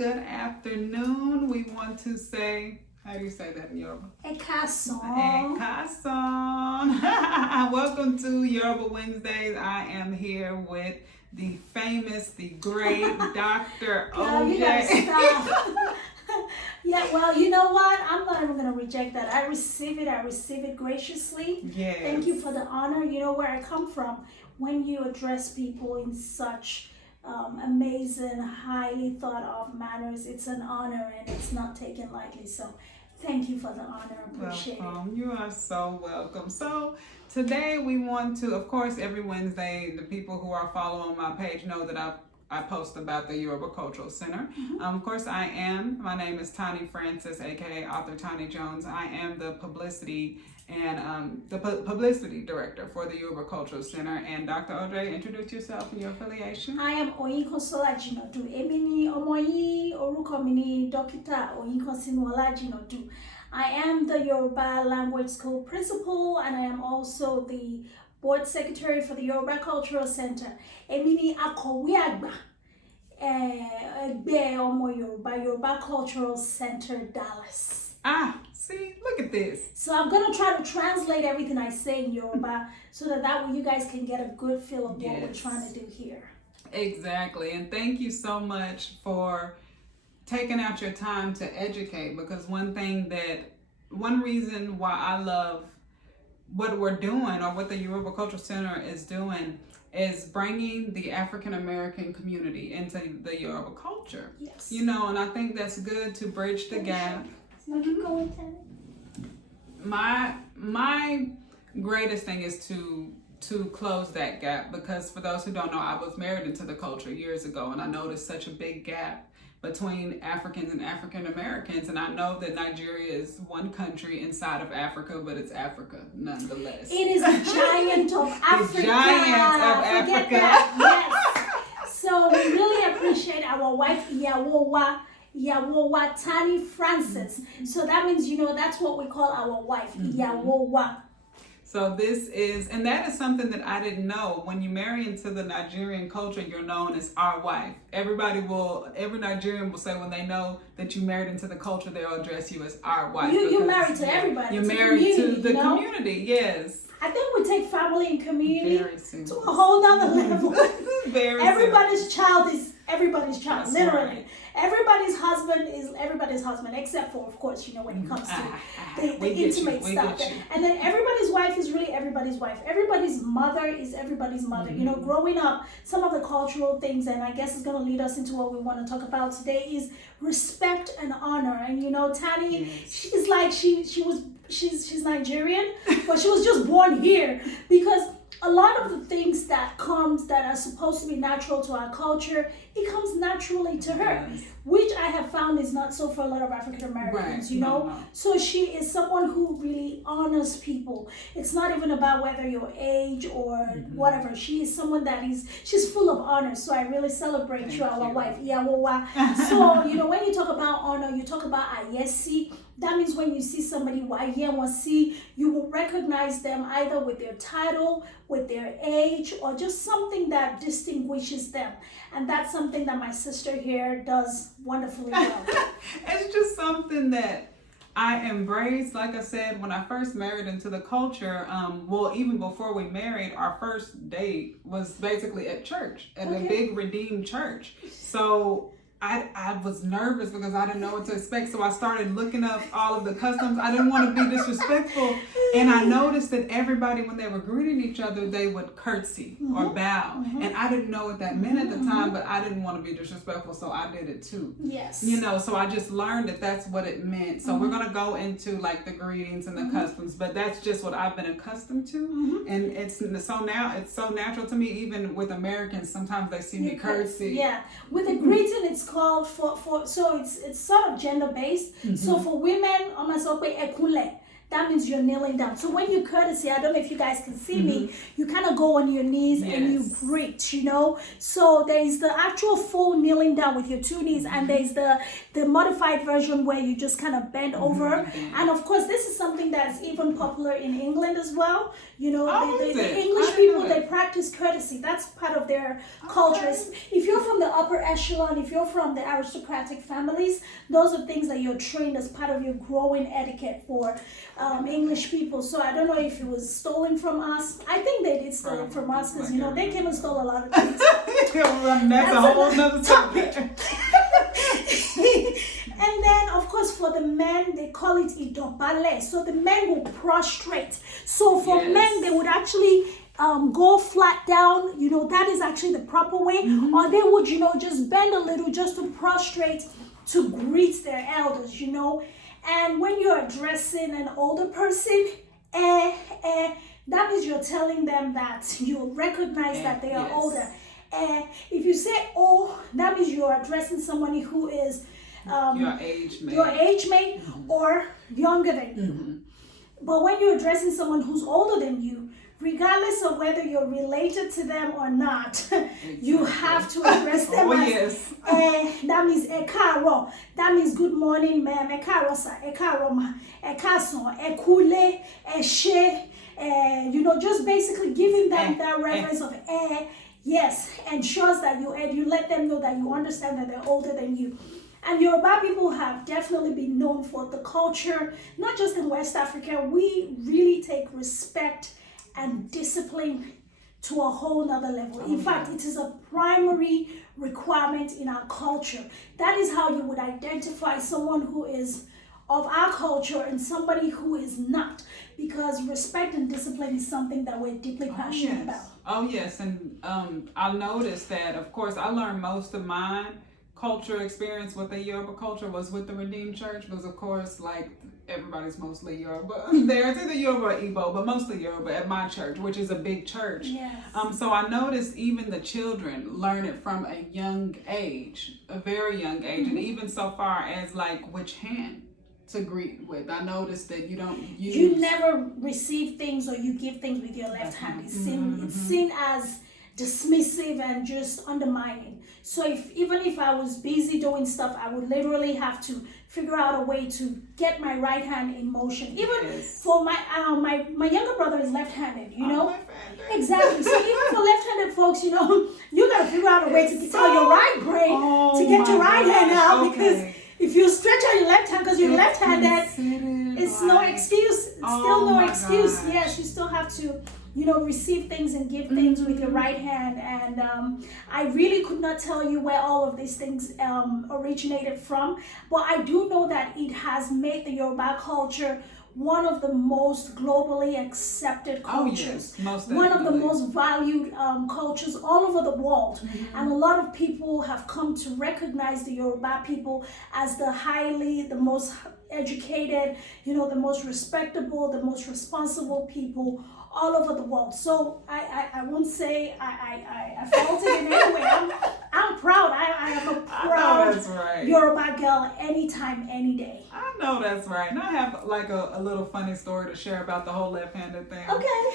good afternoon. We want to say, how do you say that in Yoruba? Ekason. Ekason. Welcome to Yoruba Wednesdays. I am here with the famous, the great Dr. OJ. You gotta stop. Yeah, well, you know what? I'm not even going to reject that. I receive it graciously. Yes. Thank you for the honor. You know where I come from. When you address people in such amazing, highly thought of manners, it's an honor and it's not taken lightly. So thank you for the honor. Appreciate it. You are so welcome. So today we want to, of course, every Wednesday, the people who are following my page know that I post about the Yoruba Cultural Center. Of course, my name is Tahnee Francis, aka author Tahnee Jones. I am the publicity and the publicity director for the Yoruba Cultural Center. And Dr. OJ, introduce yourself and your affiliation. I am Oyinkansola Jinadu. Emini Omoyi Orúkọ mi ni Dókítà Oyinkansola Jinadu. I am the Yoruba Language School principal, and I am also the board secretary for the Yoruba Cultural Center. Èmi ni akọ̀wé àgbà ẹgbẹ́ ọmọ Yoruba Cultural Center Dallas. See, look at this. So I'm going to try to translate everything I say in Yoruba so that way you guys can get a good feel of what we're trying to do here. Exactly. And thank you so much for taking out your time to educate, because one reason why I love what we're doing, or what the Yoruba Cultural Center is doing, is bringing the African American community into the Yoruba culture. Yes. You know, and I think that's good to bridge the gap. My greatest thing is to close that gap, because for those who don't know, I was married into the culture years ago, and I noticed such a big gap between Africans and African Americans. And I know that Nigeria is one country inside of Africa, but it's Africa nonetheless. It is a giant of Africa. The giant of Africa. That. Yes. So we really appreciate our wife, Yawowa Tahnee Francis. So that means, that's what we call our wife, Yawowa. So that is something that I didn't know. When you marry into the Nigerian culture, you're known as our wife. Every Nigerian will say when they know that you married into the culture, they'll address you as our wife. You're married to everybody. You're married to the community, yes. I think we take family and community to a whole other level. Everybody's child is everybody's child, that's literally. Right. Everybody's husband is everybody's husband, except for, of course, when it comes to the intimate stuff. And then everybody's wife is really everybody's wife. Everybody's mother is everybody's mother. Growing up, some of the cultural things, and I guess it's going to lead us into what we want to talk about today, is respect and honor. And Tahnee, she's like she's Nigerian, but she was just born here, because a lot of the things that are supposed to be natural to our culture, it comes naturally to her, which I have found is not so for a lot of African Americans, No. So she is someone who really honors people. It's not even about whether your age or whatever. She is someone she's full of honor. So I really celebrate you, our wife, Yawowa. So, when you talk about honor, you talk about ayesi. That means when you see somebody, you will recognize them either with their title, with their age, or just something that distinguishes them. And that's something that my sister here does wonderfully well. It's just something that I embraced. Like I said, when I first married into the culture, even before we married, our first date was basically at church, at a big Redeemed church. So I was nervous because I didn't know what to expect. So I started looking up all of the customs. I didn't want to be disrespectful. And I noticed that everybody, when they were greeting each other, they would curtsy or bow. And I didn't know what that meant at the time, but I didn't want to be disrespectful, so I did it too. Yes. So I just learned that that's what it meant. So we're going to go into like the greetings and the customs, but that's just what I've been accustomed to. And it's so natural to me. Even with Americans, sometimes they see me curtsy. Yeah. With the greeting, it's called so it's sort of gender based. So for women, that means you're kneeling down. So when you courtesy, I don't know if you guys can see me, you kind of go on your knees and you greet, you know. So there is the actual full kneeling down with your two knees, and there's the modified version where you just kind of bend over. And of course, this is something that's even popular in England as well. You know, the English people, they practice courtesy. That's part of their culture. If you're from the upper echelon, if you're from the aristocratic families, those are things that you're trained as part of your growing etiquette for English people. So I don't know if it was stolen from us. I think they did steal it from us because, you know, they came and stole a lot of things. That's a whole nother topic. And then, of course, for the men, they call it idobale. So the men will prostrate. So for men, they would actually go flat down. You know, that is actually the proper way. Or they would, you know, just bend a little just to prostrate to greet their elders, you know. And when you're addressing an older person, that means you're telling them that you recognize that they are older. If you say, oh, that means you're addressing somebody who is your age mate or younger than you. But when you're addressing someone who's older than you, regardless of whether you're related to them or not, you have to address them as that means ekaro. That means good morning, ma'am. Ekaro sa, ekaro ma, ekason, ekule, eshe. You know, just basically giving them that reference of yes, ensures that you let them know that you understand that they're older than you. And Yoruba people have definitely been known for the culture, not just in West Africa. We really take respect and discipline to a whole nother level. In fact, it is a primary requirement in our culture. That is how you would identify someone who is of our culture and somebody who is not, because respect and discipline is something that we're deeply passionate about. Oh yes, and I noticed that, of course, I learned most of mine culture experience with the Yoruba culture was with the Redeemed Church, because of course, like, everybody's mostly Yoruba there. It's either Yoruba or Igbo, but mostly Yoruba at my church, which is a big church. So I noticed even the children learn it from a young age, a very young age, and even so far as like which hand to greet with. I noticed that you don't use... You never receive things or you give things with your left hand. It's seen as dismissive and just undermining. So even if I was busy doing stuff, I would literally have to figure out a way to get my right hand in motion. Even for my younger brother is left-handed, you know. Exactly. So even for left-handed folks, you know, you gotta figure out a way to tell your right brain to get your right hand out, because if you stretch out your left hand because you're left-handed, it's no excuse. It's still no excuse. Yes, you still have to, you know, receive things and give things with your right hand. And I really could not tell you where all of these things originated from, but I do know that it has made the Yoruba culture one of the most globally accepted cultures, one of the most valued cultures all over the world. And a lot of people have come to recognize the Yoruba people as the most educated, you know, the most respectable, the most responsible people all over the world. So I won't say I faulted in any way. I'm proud. I am a proud Yoruba girl anytime, any day. I know that's right. And I have like a little funny story to share about the whole left-handed thing.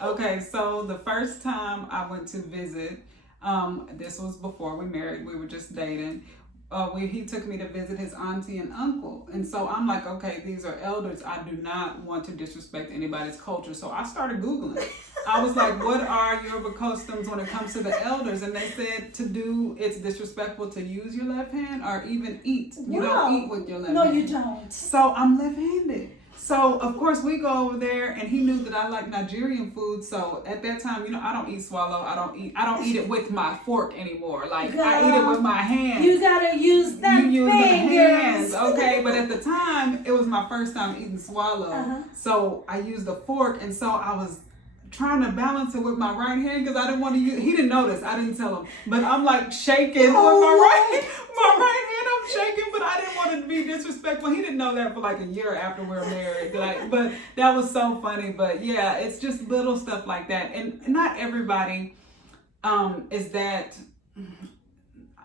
Okay, so the first time I went to visit, this was before we married, we were just dating. He took me to visit his auntie and uncle. And so I'm like, okay, these are elders. I do not want to disrespect anybody's culture. So I started Googling. I was like, what are Yoruba customs when it comes to the elders? And they said it's disrespectful to use your left hand or even eat. You don't eat with your left hand. No, you don't. So I'm left-handed. So, of course, we go over there, and he knew that I like Nigerian food. So, at that time, you know, I don't eat swallow. I don't eat it with my fork anymore. Like, girl, I eat it with my hands. You gotta use them the hands, okay? But at the time, it was my first time eating swallow. So, I used a fork, and so I was trying to balance it with my right hand because I didn't want to use. He didn't notice. I didn't tell him, but I'm like shaking with my right hand. I'm shaking, but I didn't want to be disrespectful. He didn't know that for like a year after we were married. But that was so funny. But yeah, it's just little stuff like that, and not everybody is that.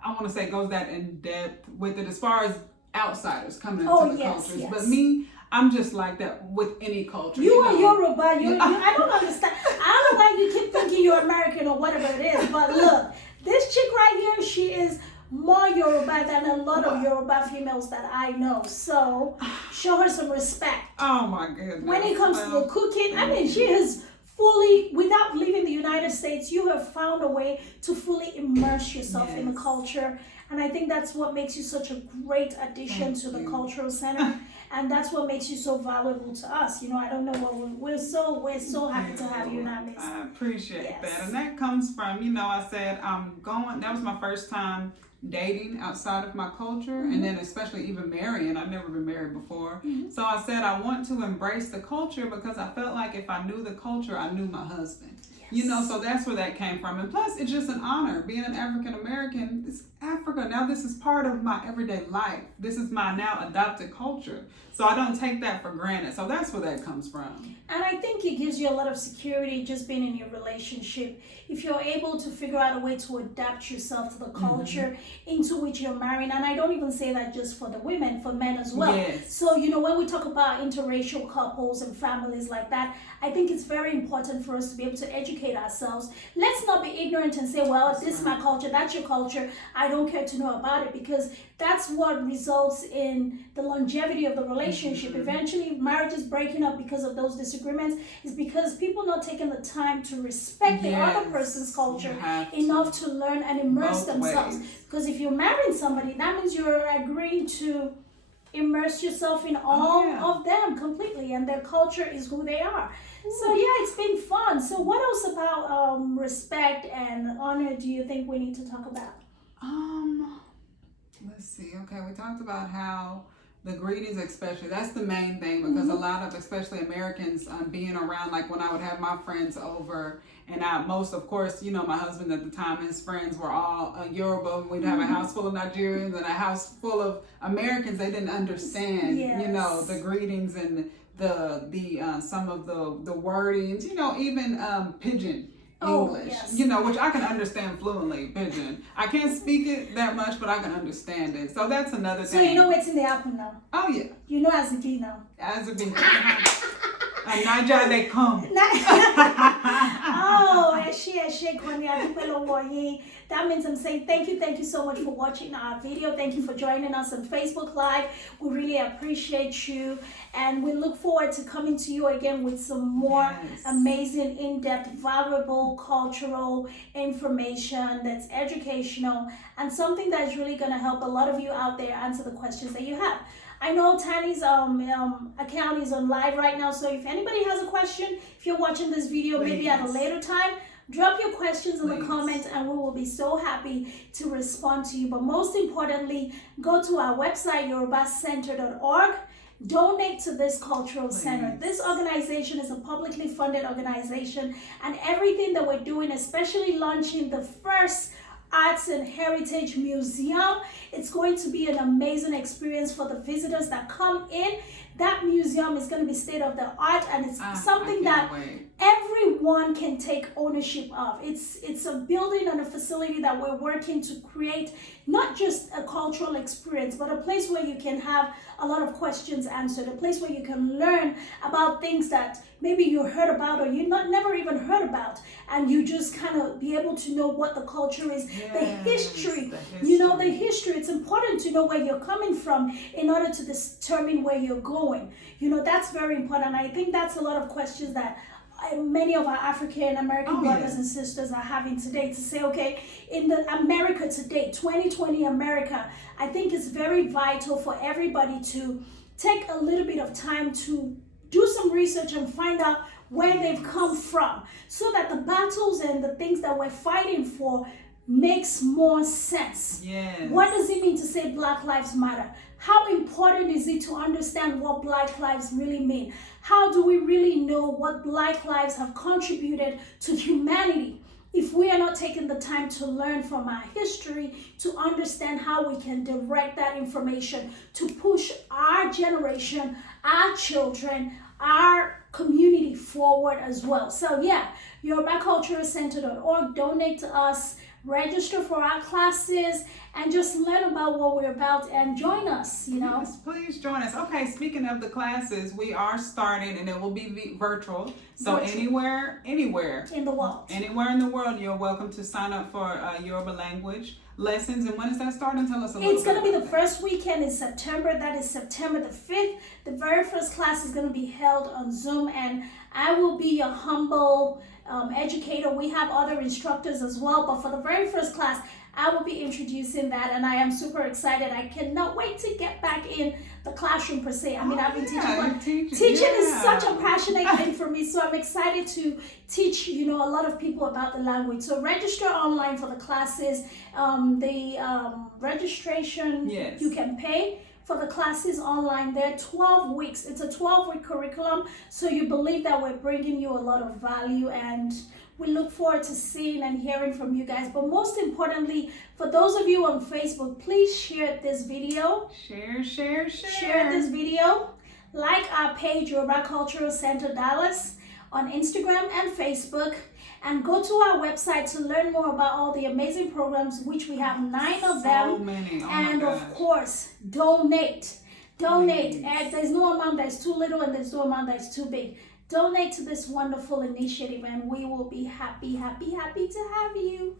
I want to say goes that in depth with it as far as outsiders coming into the cultures. But me, I'm just like that with any culture. You are Yoruba. I don't understand. I don't know why you keep thinking you're American or whatever it is. But look, this chick right here, she is more Yoruba than a lot of Yoruba females that I know. So show her some respect. Oh my goodness. When it comes to the cooking, I mean, she has fully, without leaving the United States, you have found a way to fully immerse yourself in the culture. And I think that's what makes you such a great addition to the cultural center. And that's what makes you so valuable to us. You know, I don't know what we're so happy to have you in our midst. I appreciate that. And that comes from, you know, I said that was my first time dating outside of my culture, and then especially even marrying. I've never been married before. So I said I want to embrace the culture because I felt like if I knew the culture, I knew my husband. You know, so that's where that came from. And plus, it's just an honor. Being an African American, it's Africa. Now, this is part of my everyday life. This is my now adopted culture. So I don't take that for granted. So that's where that comes from. And I think it gives you a lot of security just being in your relationship. If you're able to figure out a way to adapt yourself to the culture into which you're marrying. And I don't even say that just for the women, for men as well. Yes. So, you know, when we talk about interracial couples and families like that, I think it's very important for us to be able to educate ourselves. Let's not be ignorant and say, well, this is my culture, that's your culture, I don't care to know about it, because that's what results in the longevity of the relationship. Eventually, marriages breaking up because of those disagreements is because people not taking the time to respect the other person's culture enough to learn and immerse themselves. Because if you're marrying somebody, that means you're agreeing to immerse yourself in all of them completely, and their culture is who they are. So yeah, it's been fun. So what else about respect and honor do you think we need to talk about? Let's see. Okay, we talked about how the greetings, especially, that's the main thing, because a lot of, especially Americans, being around, like when I would have my friends over, and of course, you know, my husband at the time, his friends were all Yoruba, and we'd have a house full of Nigerians and a house full of Americans. They didn't understand, you know, the greetings and the some of the wordings, you know, even pidgin English, you know, which I can understand fluently, pidgin. I can't speak it that much, but I can understand it. So that's another thing. So you know what's in the apple now? Oh, yeah. You know Aziki now. Aziki. Naija, they come. Oh, that means I'm saying thank you so much for watching our video. Thank you for joining us on Facebook Live. We really appreciate you, and we look forward to coming to you again with some more amazing, in-depth, valuable cultural information that's educational and something that's really going to help a lot of you out there answer the questions that you have. I know Tahnee's account is on live right now, so if anybody has a question, if you're watching this video maybe at a later time, drop your questions in the comments and we will be so happy to respond to you. But most importantly, go to our website, yorubacenter.org. Donate to this cultural center. This organization is a publicly funded organization, and everything that we're doing, especially launching the first Arts and Heritage Museum, it's going to be an amazing experience for the visitors that come in. That museum is going to be state of the art, and it's something that everyone can take ownership of. It's a building and a facility that we're working to create, not just a cultural experience, but a place where you can have a lot of questions answered, a place where you can learn about things that maybe you heard about or you never even heard about, and you just kind of be able to know what the culture is, the history. You know, the history. It's important to know where you're coming from in order to determine where you're going. You know, that's very important. I think that's a lot of questions that many of our African American brothers and sisters are having today, to say, okay, in the America today, 2020 America, I think it's very vital for everybody to take a little bit of time to do some research and find out where they've come from, so that the battles and the things that we're fighting for makes more sense. What does it mean to say Black Lives Matter? How important is it to understand what Black lives really mean? How do we really know what Black lives have contributed to humanity if we are not taking the time to learn from our history, to understand how we can direct that information to push our generation, our children, our community forward as well? So yeah, YorubaCulturalCenter.org. Donate to us. register for our classes, and just learn about what we're about and join us, you know. Yes, please join us. Okay, speaking of the classes, we are starting and it will be virtual. So anywhere in the world. Anywhere in the world, you're welcome to sign up for Yoruba language lessons. And when is that starting? Tell us a little bit. It's going to be the first weekend in September. That is September the 5th. The very first class is going to be held on Zoom, and I will be your humble educator. We have other instructors as well, but for the very first class, I will be introducing that, and I am super excited. I cannot wait to get back in the classroom per se. I mean, I've been teaching, but teaching is such a passionate thing for me, so I'm excited to teach, you know, a lot of people about the language. So register online for the classes. The registration, you can pay for the classes online. They're 12 weeks. It's a 12-week curriculum, so you believe that we're bringing you a lot of value, and we look forward to seeing and hearing from you guys. But most importantly, for those of you on Facebook, please share this video. Share this video. Like our page, Yoruba Cultural Center Dallas, on Instagram and Facebook. And go to our website to learn more about all the amazing programs, which we have 9 of them. So many. And of course, donate. Donate. And there's no amount that's too little and there's no amount that's too big. Donate to this wonderful initiative, and we will be happy to have you.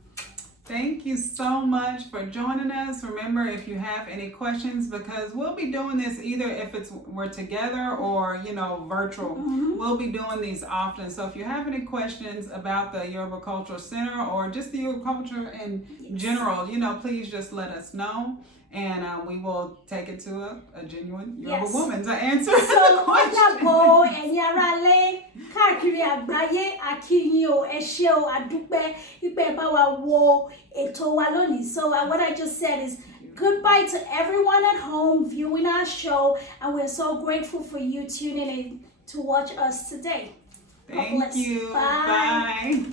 Thank you so much for joining us. Remember, if you have any questions, because we'll be doing this either if we're together or, you know, virtual. We'll be doing these often. So if you have any questions about the Yoruba Cultural Center or just the Yoruba culture in general, you know, please just let us know. And we will take it to a genuine Yoruba woman to answer the question. So what I just said is goodbye to everyone at home viewing our show, and we're so grateful for you tuning in to watch us today. Thank you. Bye.